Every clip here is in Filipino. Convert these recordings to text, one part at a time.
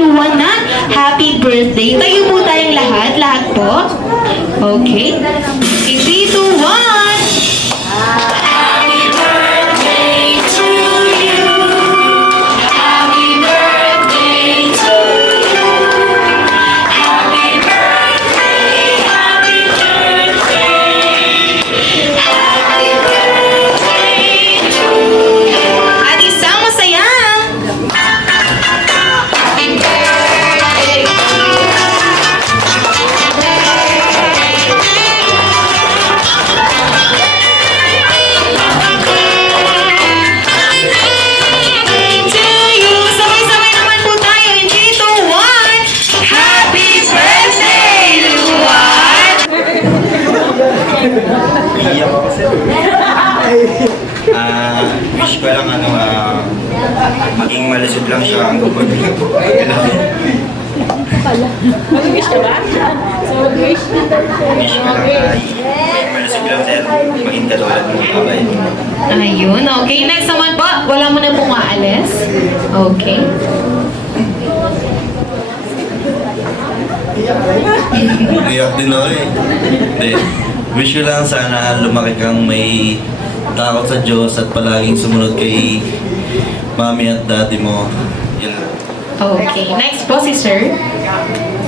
Luwan na happy birthday. Tayo po tayong lahat. Lahat po. Okay. In 3, 2, 1. Happy birthday to you. Happy birthday to you. Happy birthday, happy birthday. Happy birthday to you. At isang masaya. Happy birthday to you. Sabay-sabay naman po tayo. In 3, 2, 1. Happy birthday, Luwan! Iiyak ako sir. Wish ko lang maging malusog lang siya ang gubod. Mag-wish ka ba? So, wish? Wish ko lang maging malusog lang sir. Maging katulad mo kabay. Ayun, okay. Next naman po, wala mo na pong aalis. Okay. Iyak din ako eh. Hindi. Wish ko lang sana lumaki kang may takot sa Diyos at palaging sumunod kay mami at daddy mo. Yun lang. Okay. Next po si Sir.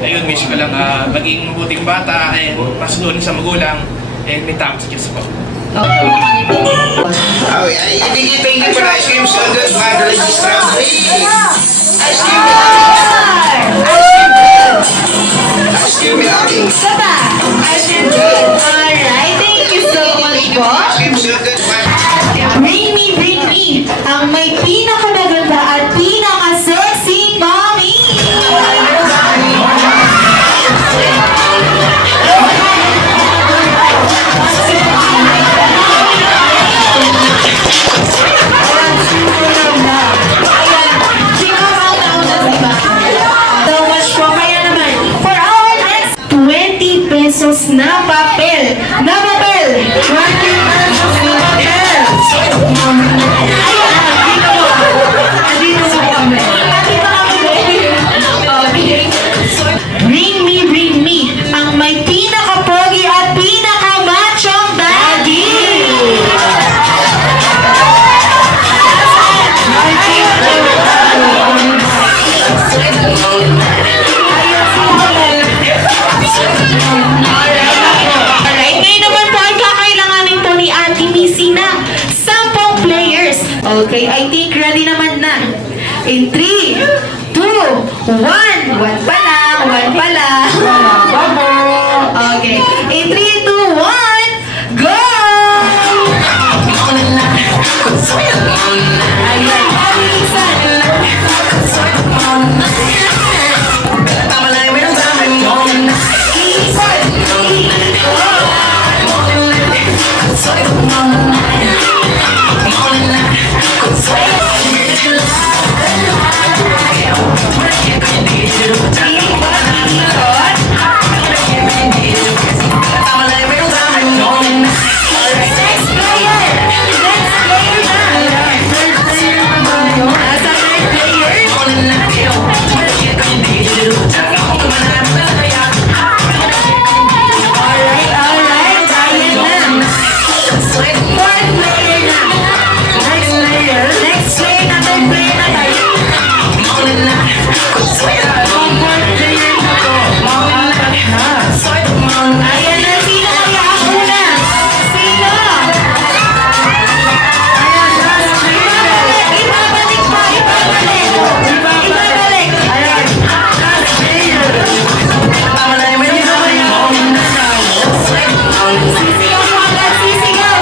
Ayun, wish ko lang maging mabuting bata and masunurin sa magulang and may takot sa Diyos po. Okay. Thank you for the ice cream so good. My delicious strawberry. Ice cream Ice cream Saba! Alright, thank you so much po. Ice cream so good. Bring me, ang may pinakamaganda at pinaka-sexy mommy! So much po. Kaya naman, for our next 20 pesos na papel. 20 pesos na papel. Ayan, dito po kami. Okay. Bring me, ang may pinaka-pogi at pinaka-machong daddy. Alright, ngayon naman po ay kakailanganin po ni Auntie Missy na 10 players. Okay, I think ready naman na. In 3, 2, 1. One pa lang. Okay, in 3, 2, 1. Go! Ayan na, sino mag-iak muna? Sino? Ibabalik pa, ibabalik. Sisigaw mo agad, sisigaw.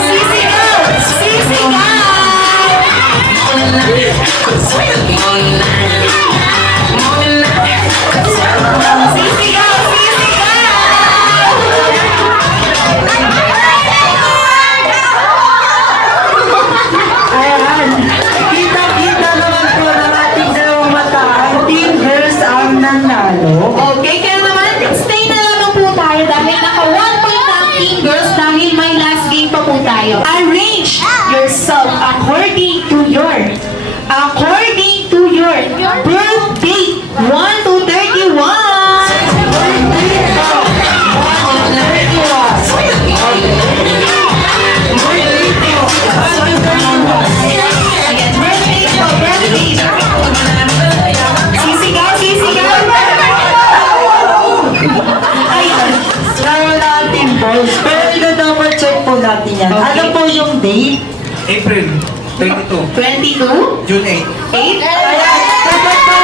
Kita naman po ng ating dalawang mata, ang Team Girls ang nanalo. Okay, kaya naman, stay na lamang po tayo dahil naka 1 point na ang Team Girls dahil may last game pa po tayo. Arrange yourself according to your birth date. 1 natin yan. Okay. Ano po yung date? April 22, 22? June 8. 8? Kaya, dapat po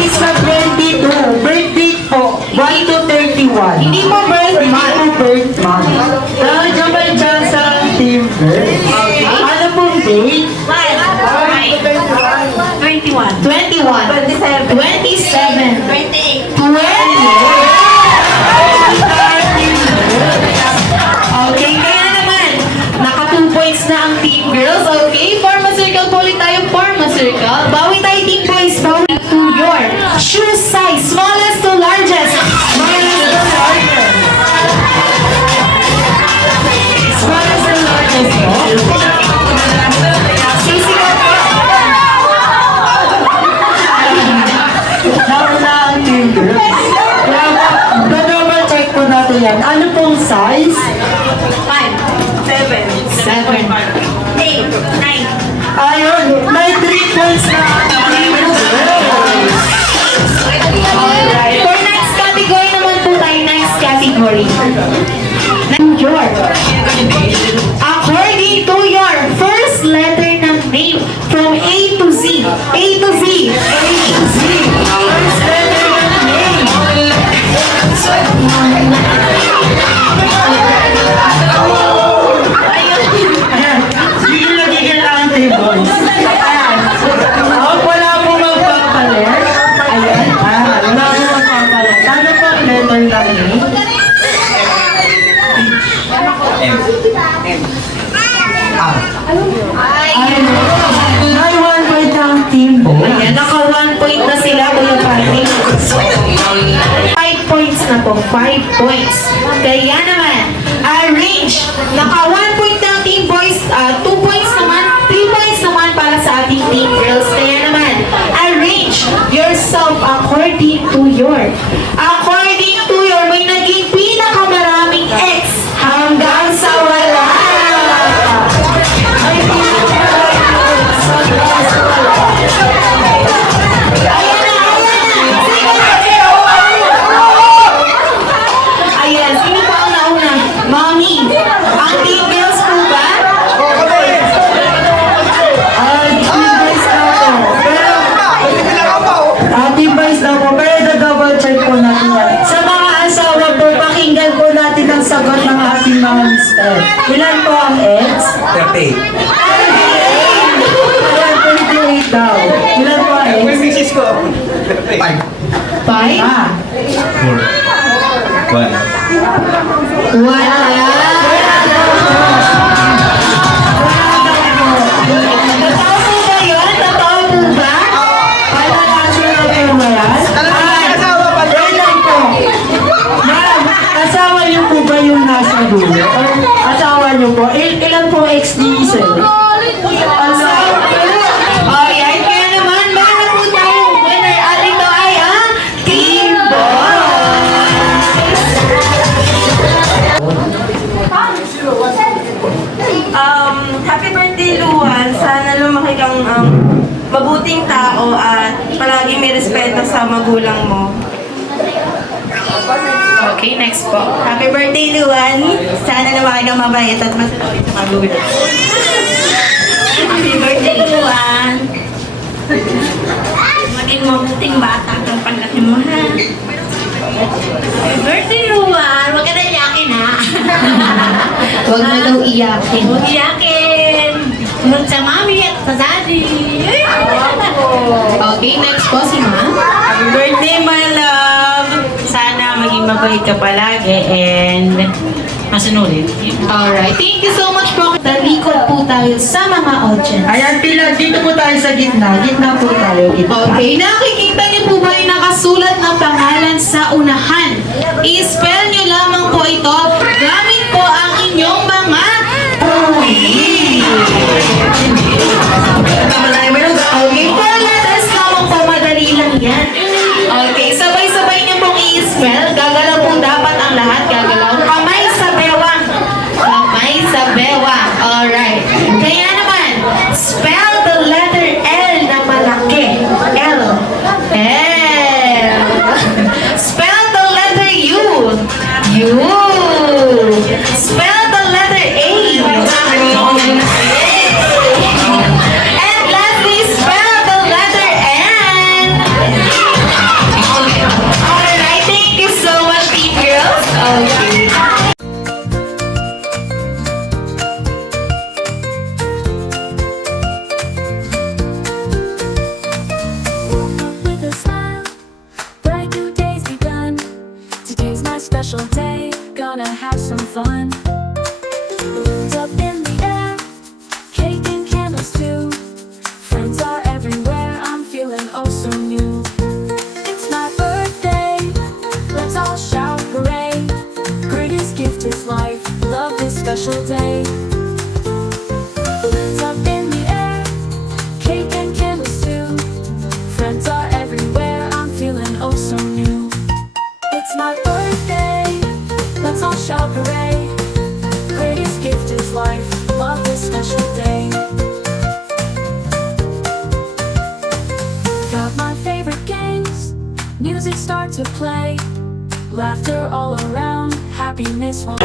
is sa 22. Birth date po, 1 to 31. Hindi mo birth Hindi month. po birth month. Dahil dyan dyan sa team birth. Ano pong date? 21. 27. 27. 28. 28. 20. Okay, kaya naman, naka 2 points na ang team girls. Okay, forma circle po ulit tayo. Forma circle. Bawi tayo team boys. Bawi to your shoe size. Smallest to largest. Smallest to largest. Smallest to largest. Sisigaw po. Nauna ang team birth. Kaya, double check po natin yan. Ano pong size? 7. 7. 8. 9. Ayun, may 3 points na ang team birth. For next category naman po tayo, next category. New York. According to your first letter ng name from A to Z. A to Z. A to Z. First letter ng name. Ayan, gigil ang team boys. Ayan. Wala po magpapalit. Ayan. Wala po magpapalit. Ano po ang letter ng name? Ayun. May 1 point ang team boys. Ayan, naka 1 point na sila, Kuya Patrick. 5 points na po, 5 points. Kaya naman, arrange. Naka 1 point na ang team boys, 2 points naman, 3 points naman para sa ating team girls. Kaya naman, arrange yourself according to your. According to your, may naging pinakamaraming X hanggang sa wala. May pinakamaraming X hanggang sa wala. Ayan, sino po ang nauna? Mommy, ang team girls po ba? Team boys na po. Team boys na po. Pero double check po natin yan. Sa mga asawa po, pakinggan po natin ang sagot ng ating mga mister. Ilan po ang X? 38. Ayan, 28 daw. Ilan po ang X? Misis ko. 5. 5? Ah, 1. Wala. Totoo po ba yun? Totoo po ba? wala na sila po ba yan? Wait lang po. Ma'am, asawa niyo po ba yung nasa dulo? Or asawa niyo po? Ilan po X ni Isel? Alright, kaya naman, meron po tayong winner at ito ay ang Team Boy. Happy birthday, Luan. Sana lumaki kang mabuting tao at palagi may respeto sa magulang mo. Okay, next po. Happy birthday, Luan. Sana lumaki kang mabait at masunurin sa magulang. Happy birthday, Luan. Maging mabuting bata kang paglaki mo, ha? Happy birthday, Luan. Huwag ka na iyakin, ha? Huwag na daw iyakin. Huwag iyakin. Sunod sa mami at sa daddy. Okay, next po si Ma. Happy birthday, my love. Sana maging mabait ka palagi and masunurin. Alright, thank you so much po. Talikod po tayo sa mga audience. Ayan, pila, dito po tayo sa gitna. Gitna po tayo. Gitna. Okay, nakikita niyo po ba yung nakasulat na pangalan sa unahan? I-spell niyo lamang po ito gamit po ang inyong mga Okay, 4 letters lamang po, madali lang yan. Okay, sabay-sabay niyo pong i-spell. Gagalaw po dapat ang lahat. Gagalaw. Kamay sa bewang. Kamay sa bewang. Alright. Kaya naman, spell the letter L na malaki. L. L. special day, gonna have some fun. Balloons up in the air, cake and candles too. Friends are everywhere, I'm feeling oh so new. It's my birthday, let's all shout hooray. Greatest gift is life, love this special day. Balloons up in the air, cake and candles too. Friends are everywhere, I'm feeling oh so new. It's my birthday, let's all shout hooray. Greatest gift is life, love this special day. Got my favorite games, music start to play. Laughter all around, happiness will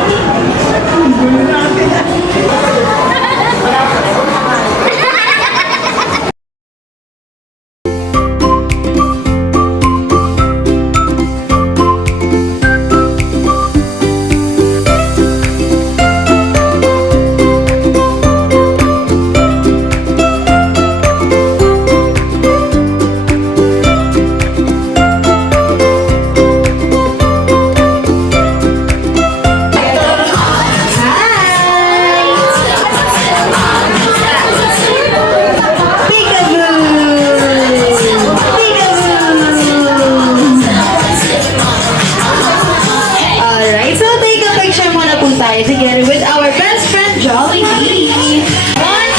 Alright, so take a picture muna po tayo together with our best friend, Jollibee. One,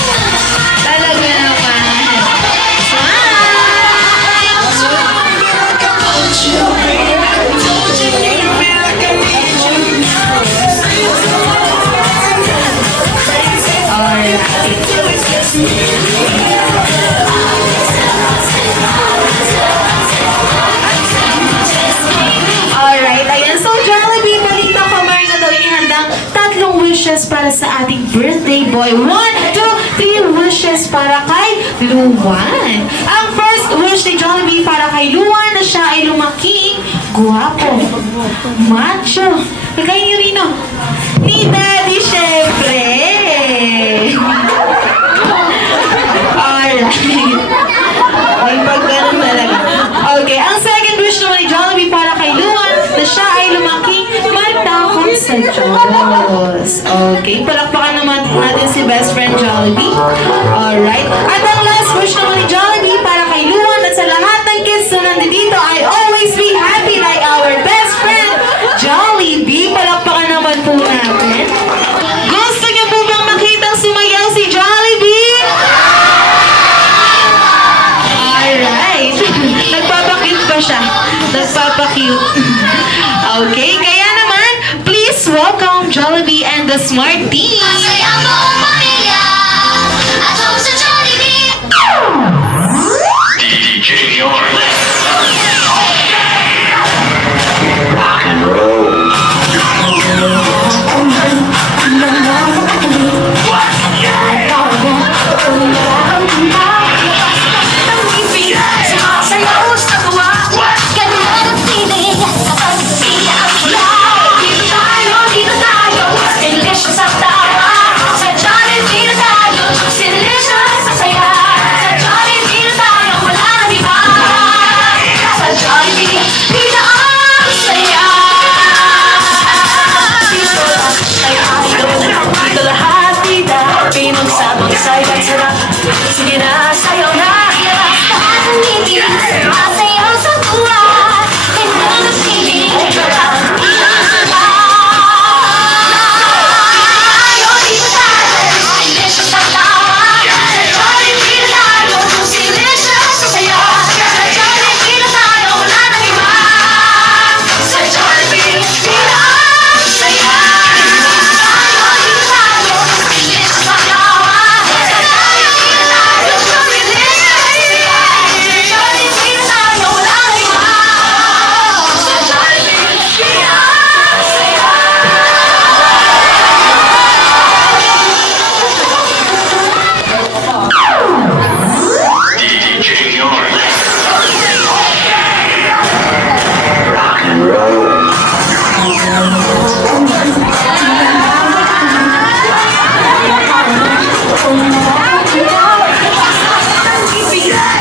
talaga naman. Alright, ayan. So, Jollibee, balita ko, meron na daw inihandang 3 wishes para sa ating birthday boy. 1, 2, 3 wishes para kay Luwan. Ang first wish ni Jollibee para kay Luwan na siya ay lumaking guwapo, macho, kagaya ni Rino, ni Daddy, syempre. Alright. Ay, pag ganun talaga. Okay, ang second wish naman ni Jollibee para kay Luwan na siya ay lumaking matakot sa Diyos. Okay, palakpakan naman natin si best friend Jollibee. Alright. At ang last wish naman ni Jollibee para kay Luwan at sa lahat ng kids na nandito ay always be happy like our best friend Jollibee. Palakpakan naman po natin. Gusto niyo po bang makitang sumayaw si Jollibee? Alright. Nagpapakute pa siya. Nagpapakute. Okay, kaya naman, please welcome Jollibee and the Smart Team. Masaya buong pamilya at home sa Jollibee. DJ Orlando. Rock and roll. Sumasayaw sa tuwa. Ganun ang feeling kapag iiyak ang tula. Dito tayo, delicious at tawa. Sa Jollibee na tayo, delicious at saya. Sa Jollibee na tayo, wala nang iba. Sa Jollibee, pina ang saya. Dito lahat, tita, pinagsabang-say at sarap. Sige na, sayaw na. Lahat ng ngiti, sumasayaw sa tuwa. Ganun ang feeling kapag iiyak ang tula. Dito tayo, delicious at tawa. Sa Jollibee na tayo, delicious at saya. Sa Jollibee na tayo, wala nang iba. Sa Jollibee, pina ang saya. Dito tayo, delicious at tawa. Sa Jollibee na tayo, delicious at saya. Sa Jollibee na tayo, wala nang iba. Sa Jollibee, pina ang saya. DJ Orlando. Rock and roll.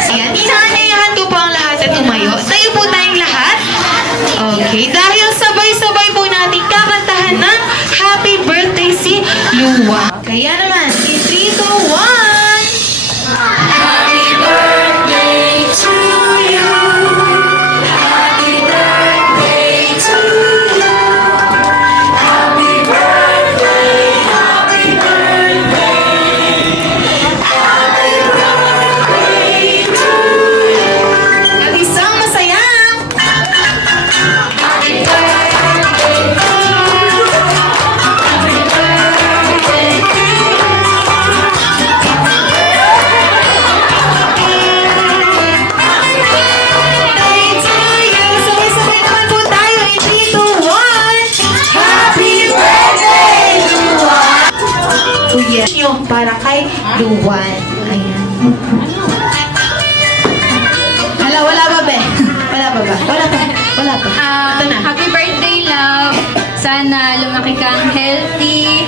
Ayan, inaanayahan ko po ang lahat at tumayo. Tayo po tayong lahat. Okay, dahil sabay-sabay po natin you want. Kaya naman, in 3, 2, 1! Happy birthday to you. Happy birthday to you. Happy birthday, happy birthday. Happy birthday to you. At isang masaya! Happy birthday to you. Happy birthday to Birthday to you! Sabay-sabay naman po tayo in 3, 2, 1! Happy birthday, Luwan! So yes, yung para kay Luwan. Ayan. Hala, wala ba, be? Wala ba ba? Wala pa. Wala pa. Ito na. Happy birthday, love! Sana lumaki kang healthy,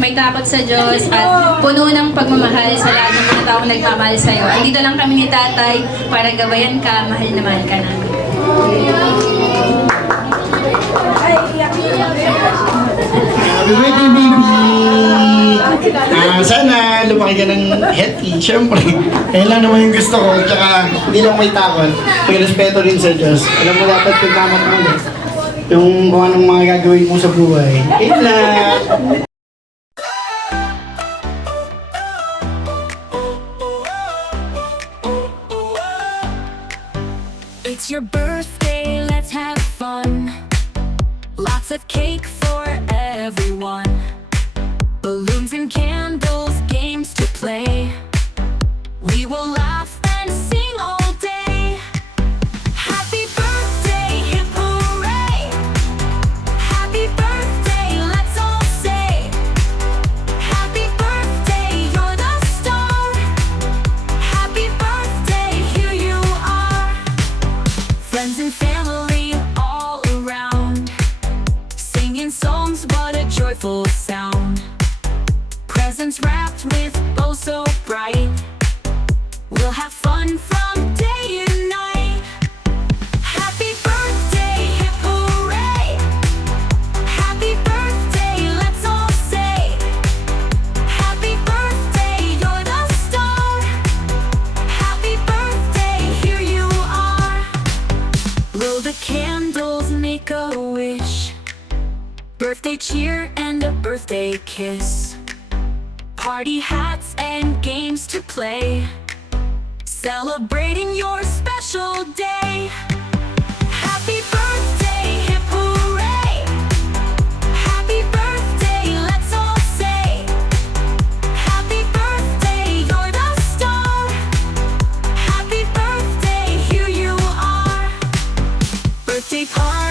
may takot sa Diyos, at puno ng pagmamahal sa lahat ng mga taong nagmamahal sa'yo. Andito lang kami ni Tatay para gabayan ka, mahal na mahal ka namin. Happy birthday, baby! Sana lumaki ka ng healthy. Siyempre, kaya lang naman yung gusto ko. Tsaka, hindi lang may takot. May respeto rin sa Diyos. Alam mo dapat yung tamang mo. Yung kung anong mga gagawin mo sa buhay. Ayun lang! It's your birthday, let's have fun. Lots of cake for everyone. Balloons and candles, games to play. We will laugh and sing all day. Happy birthday, hip hooray. Happy birthday, let's all say. Happy birthday, you're the star. Happy birthday, here you are. Friends and family all around, singing songs, what a joyful sound. Presents wrapped with bows so bright. We'll have fun from day and night. Happy birthday, hip hooray. Happy birthday, let's all say. Happy birthday, you're the star. Happy birthday, here you are. Blow the candles, make a wish. Birthday cheer and a birthday kiss. Party hats and games to play. Celebrating your special day. Happy birthday, hip hooray. Happy birthday, let's all say. Happy birthday, you're the star. Happy birthday, here you are. Birthday party.